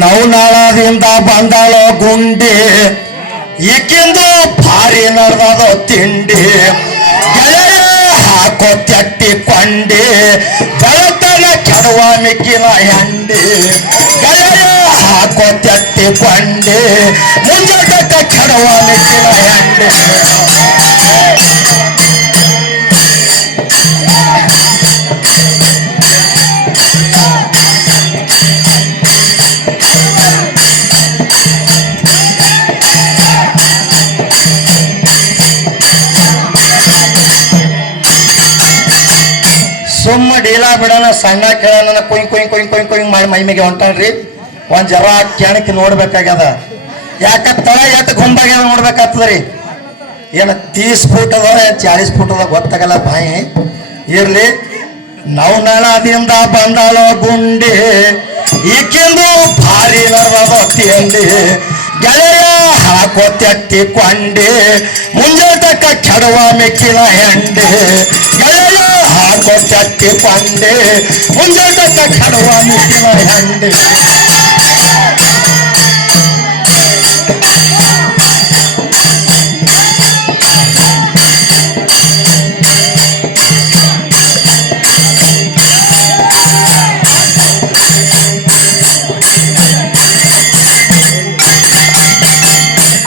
ನವನಾಳದಿಂದ ಬಂದಾಳೋ ಗುಂಡಿ ಈಕಿಂದು ಭಾರಿ ನಡೆದ ತಿಂಡಿ ಗೆಳೆಯ ಹಾಕೋ ತಟ್ಟಿ ಕೊಂಡಿ ಬೆಳತನ ಕೆಡುವ ಮಿಕ್ಕಿನ ಹೆಂಡಿ ಗೆಳೆಯ ಹಾಕೋ ತಟ್ಟಿ ಕೊಂಡಿ ಮುಂಜಾಟ ಕೆಡುವ ಮಿಕ್ಕಿನ ಹೆಂಡಿ ಸುಮ್ಮ ಡೀಲಾ ಬಿಡೋಣ ಸಣ್ಣ ಕೇಳೋಣ ಕೊಯ್ ಕೊಯ್ ಕೊಯ್ ಕೊಯ್ ಕೊಯ್ ಮಾಡಿ ಮೈಮಿಗೆ ಹೊಂಟನ್ರಿ ಒಂದ್ ಜರ ಕೆಣಕಿ ನೋಡ್ಬೇಕಾಗ್ಯದ ಯಾಕ ತಳ ಎಟ್ ಗುಂಬಾಗ್ಯದ ನೋಡ್ಬೇಕಾಗ್ತದ್ರಿ ಏನ 30 ಫೂಟ್ ಅದ 40 ಫೂಟ್ ಅದ ಗೊತ್ತಾಗಲ್ಲ ಬಾಯಿ ಇರ್ಲಿ ನವನಾಳದಿಂದ ಬಂದಾಳೋ ಗುಂಡಿ ಈಕಿಂದು ಭಾರಿ ನರದ ತಿಂಡಿ ಗೆಳೆಯ ಹಾಕೋ ತಟ್ಟಿ ಕೊಂಡಿ ಮುಂಜಾಟಕ್ಕ ಕೆಡುವ ಮೆಕ್ಕಿನ ಹೆಂಡಿ ಗೆಳೆಯ ಹಾಕೋ ತಟ್ಟಿ ಕೊಂಡಿ ಮುಂಜಾಟಕ್ಕ ಕೆಡುವ ಮೆಕ್ಕಿನ ಹೆಂಡಿ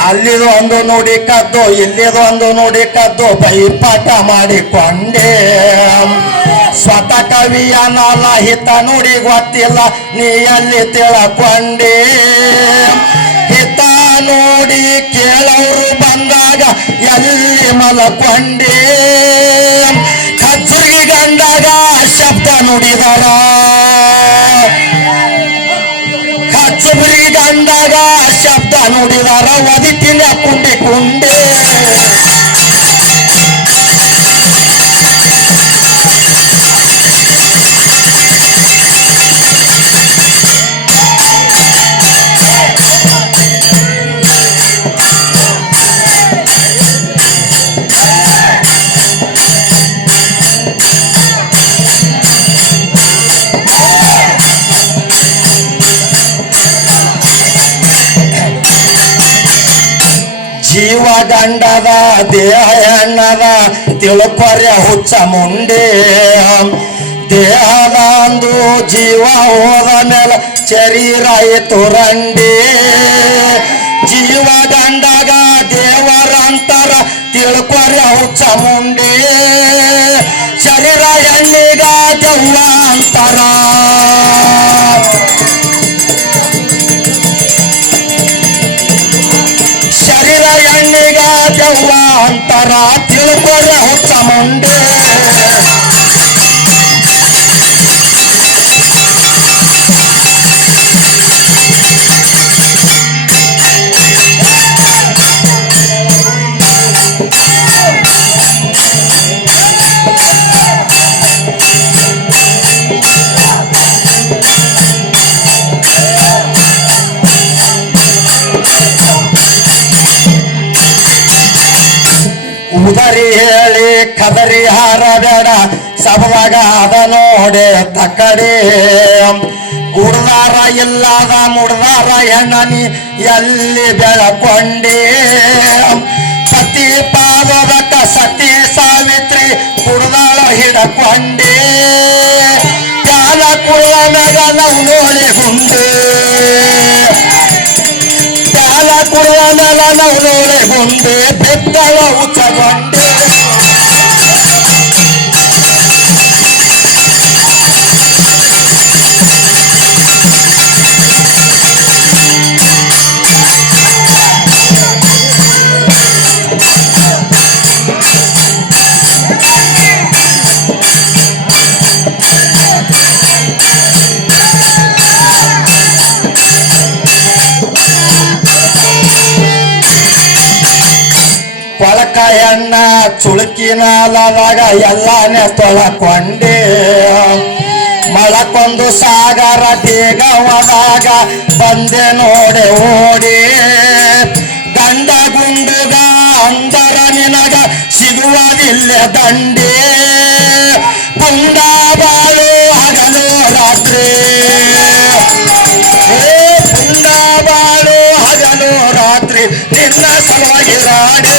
ಅಲ್ಲಿದು ಒಂದು ನೋಡಿ ಕದ್ದು ಇಲ್ಲಿದು ಒಂದು ನೋಡಿ ಕದ್ದು ಬೈಪಾಠ ಮಾಡಿಕೊಂಡೆ ಸ್ವತಃ ಕವಿಯನಲ್ಲ ಹಿತ ನುಡಿ ಗೊತ್ತಿಲ್ಲ ನೀ ಎಲ್ಲಿ ತಿಳ್ಕೊಂಡೆ ಹಿತ ನೋಡಿ ಕೇಳೋರು ಬಂದಾಗ ಎಲ್ಲಿ ಮಲಕೊಂಡೆ ಕಚ್ಚುಗಿ ಗಂಡಾಗ ಶಬ್ದ ನುಡಿದರ ಕಚ್ಚುಗಿ ಗಂಡಾಗ ಶಬ್ದ ನುಡಿದರ ಒದಿತಿನ ಕುಂಡಿ ಕುಂಡೆ ಜೀವ ಗಂಡದ ದೇಹ ಎಣ್ಣದ ತಿಳ್ಕೊರ್ಯ ಹುಚ್ಚ ಮುಂಡೆ ದೇಹದ ಅಂದು ಜೀವ ಹೋದ ಮೇಲೆ ಶರೀರ ತುರಂಡಿ ಜೀವ ಗಂಡಗ ದೇವರ ಅಂತರ ತಿಳ್ಕೊರ್ಯ ಹುಚ್ಚ ಮುಂಡೆ ಶರೀರ ಎಣ್ಣಿಗ ದೆವ್ವ ಅಂತರ ಶರೀರ ಎಣ್ಣಿಗ ದೆವ್ವ ಅಂತರ ತಿಳ್ಕೊರ್ಯ ಹುಚ್ಚ ಮುಂಡೆ ಉದರಿ ಹೇಳಿ ಕದರಿ ಹಾರಬೇಡ ಸಬದಾಗ ಅದ ನೋಡೆ ತಕಡೆ ಉಡ್ದಾರ ಇಲ್ಲದ ಮುಡ್ದಾರ ಹೆಣ್ಣನಿ ಎಲ್ಲಿ ಬೆಳಕೊಂಡೆ ಸತಿ ಪಾದದಕ್ಕ ಸತಿ ಸಾವಿತ್ರಿ ಕುಡ್ದಾಳ ಹಿಡಕೊಂಡೆ ಕಾಲ ಕುಳ್ಳ ನಗ ನಾವು ನೋಡಿ ಗುಂಡೆ ಕಾಲ ಕುಳ್ಳ ನಗ ನಾವು ನೋಡಿ ಗುಂಡೆ ಬೆತ್ತಳ ಉಚ್ಚಗೊಂಡೆ ಕೊಳಕ ಎಣ್ಣ ಚುಳುಕಿನದಾಗ ಎಲ್ಲಾನೆ ತೊಳಕೊಂಡೆ ಮಳಕೊಂದು ಸಾಗರ ದೇಗವದಾಗ ಬಂದೆ ನೋಡೆ ಓಡಿ ಗಂಡ ಗುಂಡುಗ ಅಂದರ ನಿನಗ ಸಿಗುವುದಿಲ್ಲ ದಂಡೇ ಪುಂಡ ಬಾಳು ಹಗಲು ರಾತ್ರಿ ಪುಂಡ ಬಾಳು ಹಗಲು ರಾತ್ರಿ ನಿನ್ನ ಸಲುವಾಗಿ ರಾಣೆ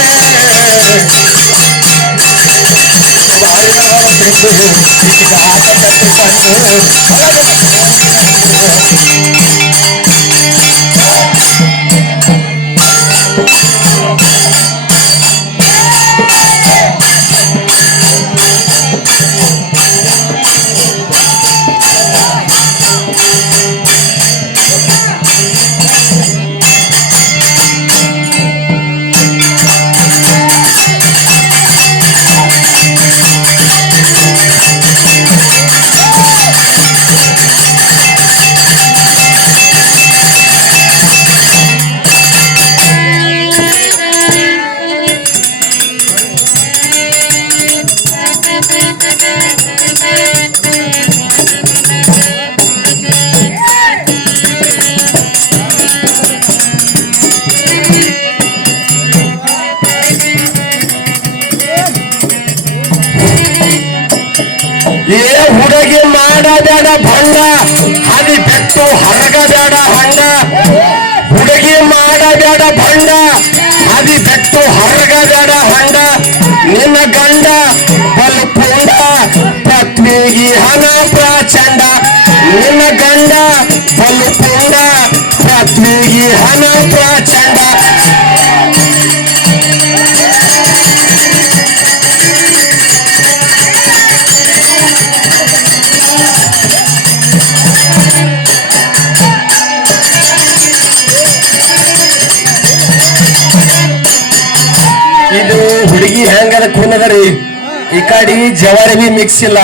ಹುಡುಗಿ ಮಾಡಬೇಡ ಭಂಡ ಹದಿ ಬೆಟ್ಟು ಹರಗಬೇಡ ಹಂಡ ಹುಡುಗಿ ಮಾಡಬೇಡ ಭಂಡ ಹದಿ ಬೆಟ್ಟು ಹರಗಬೇಡ ಹಂಡ ನಿನ್ನ ಗಂಡ ಬಲು ಪುಂಡ ಪತ್ನಿಗೆ ಹಣ ಪ್ರಚಂಡ ನಿನ್ನ ಗಂಡ ಬಲು ಪುಂಡ ಪತ್ನಿಗೆ ಹಣ ಪ್ರಚಂಡ ಇದು ಹುಡುಗಿ ಹೆಂಗದ ಕುನದರಿ ಈ ಕಡೆ ಜವಾರಿ ಬಿ ಮಿಕ್ಸ್ ಇಲ್ಲ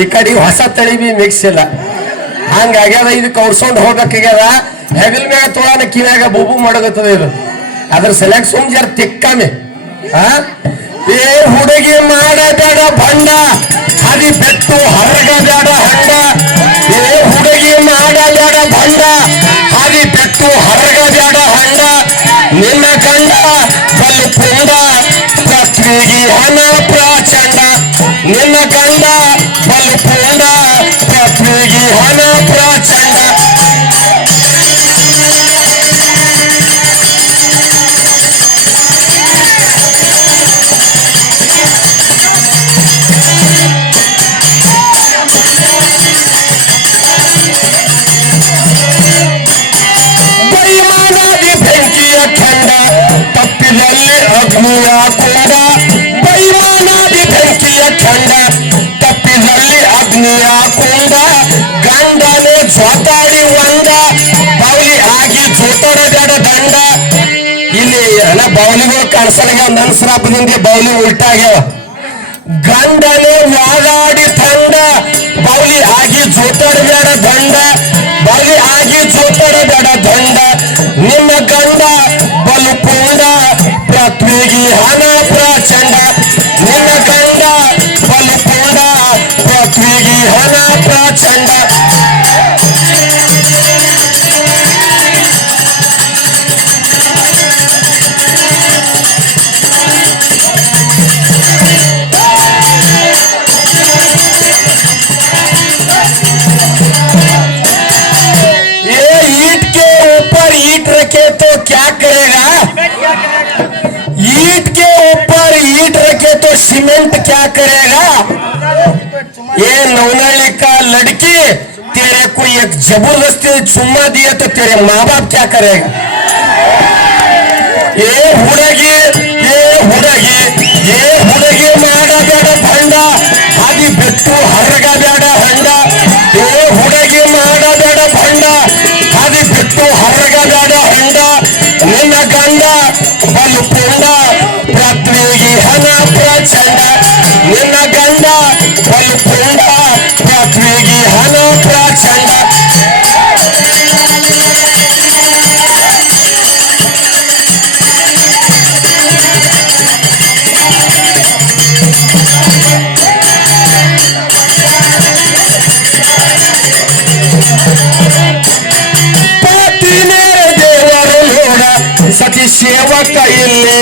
ಈ ಕಡೆ ಹೊಸ ತಳಿ ಬಿ ಮಿಕ್ಸ್ ಇಲ್ಲ ಹಂಗಾಗ್ಯದ ಇದಕ್ಕೆ ಔಡ್ಸೊಂಡ್ ಹೋಗ್ಬೇಕಾಗ್ಯದ ಹೆಗಲ್ ಮ್ಯಾಗ ತೊಳನ ಕಿವ್ಯಾಗ ಬೂಬು ಮಾಡಗತ್ತದ ಇದು ಅದ್ರ ಸೆಲೆಕ್ಟ್ ಸುಮ್ ಜರ ತಿಕ್ಕಮೆ ಏ ಹುಡುಗಿ ಮಾಡಬೇಡ ಭಂಡ ಹದಿ ಬೆಟ್ಟು ಹರಗಬೇಡ ಹಂಡ ಏ ಹುಡುಗಿ ಮಾಡಬೇಡ ಭಂಡ ಹದಿ ಬೆಟ್ಟು ಹರಗಬೇಡ ಹಂಡ ನಿನ್ನ ಗಂಡ ಬಲು ಪುಂಡ ಪತ್ನಿಗೆ ಹಣ ಪ್ರಚಂಡ ನಿನ್ನ ಗಂಡ ಬಲು ಪುಂಡ ಪತ್ನಿಗೆ ಹಣ ಪ್ರಚಂಡ ತಪ್ಪಿದಲ್ಲಿ ಅಗ್ನಿಯ ಕೂಡ ಬೈಮಾನಾದಿ ಬೆಂಕಿಯ ಖಂಡ ತಪ್ಪಿದಲ್ಲಿ ಅಗ್ನಿಯ ಕುಂಡ ಗಂಡನೇ ಜೋತಾಡಿ ಒಂದ ಬೌಲಿ ಆಗಿ ಜೋತಡಬೇಡ ದಂಡ ಇಲ್ಲಿ ಎಲ್ಲ ಬೌಲಿಗಳು ಕಾಣಿಸಲಾಗ್ಯಾವ ನನ್ನ ಶ್ರಾಪದಿಂದ ಬೌಲಿ ಉಲ್ಟಾಗ್ಯಾವ ಗಂಡನೇ ವಾದಾಡಿ ತಂಡ ಬೌಲಿ ಆಗಿ ಜೋತಡಬೇಡ ದಂಡ ಬೌಲಿ ಆಗಿ ಜೋತಡಬೇಡ ದಂಡ ನಿನ್ನ ಗಂಡ ಬಲು ಪುಂಡ ಪೃಥ್ವಿಗೆ ಹಣ ಪ್ರಚಂಡ ನಿನ್ನ ಗಂಡ ಬಲು ಪುಂಡ ಪೃಥ್ವಿಗೆ ಹಣ ಪ್ರಚಂಡ ईट रखे तो क्या करेगा ईट के ऊपर ईट रखे तो सीमेंट क्या करेगा ये नवनाली का लड़की तेरे को एक जबरदस्ती चुम्मा दिया तो तेरे माँ बाप क्या करेगा ये हुड़गी ಮಾಡಬೇಡ ಭಂಡ ಹಾದಿ ಬೆಟ್ಟು ಹರಗಬೇಡ ಹಂಡ ಏ ಹುಡುಗಿ ಮಾಡಬೇಡ ಭಂಡ ಹಾದಿ ಬೆಟ್ಟು ಹರಗಬೇಡ ಹಂಡ ನಿನ್ನ ಗಂಡ ಬಲು ಪುಂಡ ಪೃಥ್ವಿಗೆ ಹಣ ಪ್ರಚಂಡ ನಿನ್ನ ಗಂಡ ಬಲು ಪುಂಡ ಪೃಥ್ವಿಗೆ ಹಣ ಪ್ರಚಂಡ ಸತಿ ಸೇವಕ ಇಲ್ಲಿ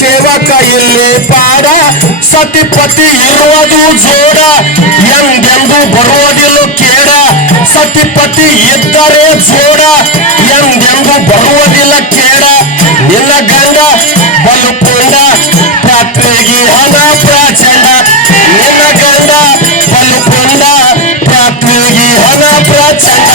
ಸೇವಕ ಇಲ್ಲಿ ಪಾಡ ಸತಿಪತಿ ಇರುವುದು ಜೋಡ ಎಂದೆಂದು ಬರುವುದಿಲ್ಲ ಕೇಡ ಸತಿಪತಿ ಇದ್ದರೆ ಜೋಡ ಎಂದೆಂದು ಬರುವುದಿಲ್ಲ ಕೇಡ ನಿನ್ನ ಗಂಡ ಬಲುಪುಂಡ ರಾತ್ರಿಗೆ ಹಣ ಪ್ರಚಂಡ ನಿನ್ನ ಗಂಡ ಬಲುಪುಂಡ ರಾತ್ರಿಗೆ ಹಣ ಪ್ರಚಂಡ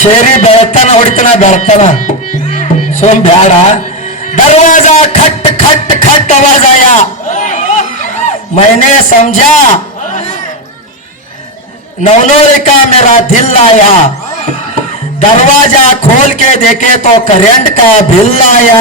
ಶೇರಿ ಬೆಳತಾನ ಹೊಡಿತಾನ ಬೆಳತಾನ सोम ब्याड़ा दरवाजा खट खट खट आवाज आया मैंने समझा नवनोरे का मेरा दिल आया दरवाजा खोल के देखे तो करंट का बिल आया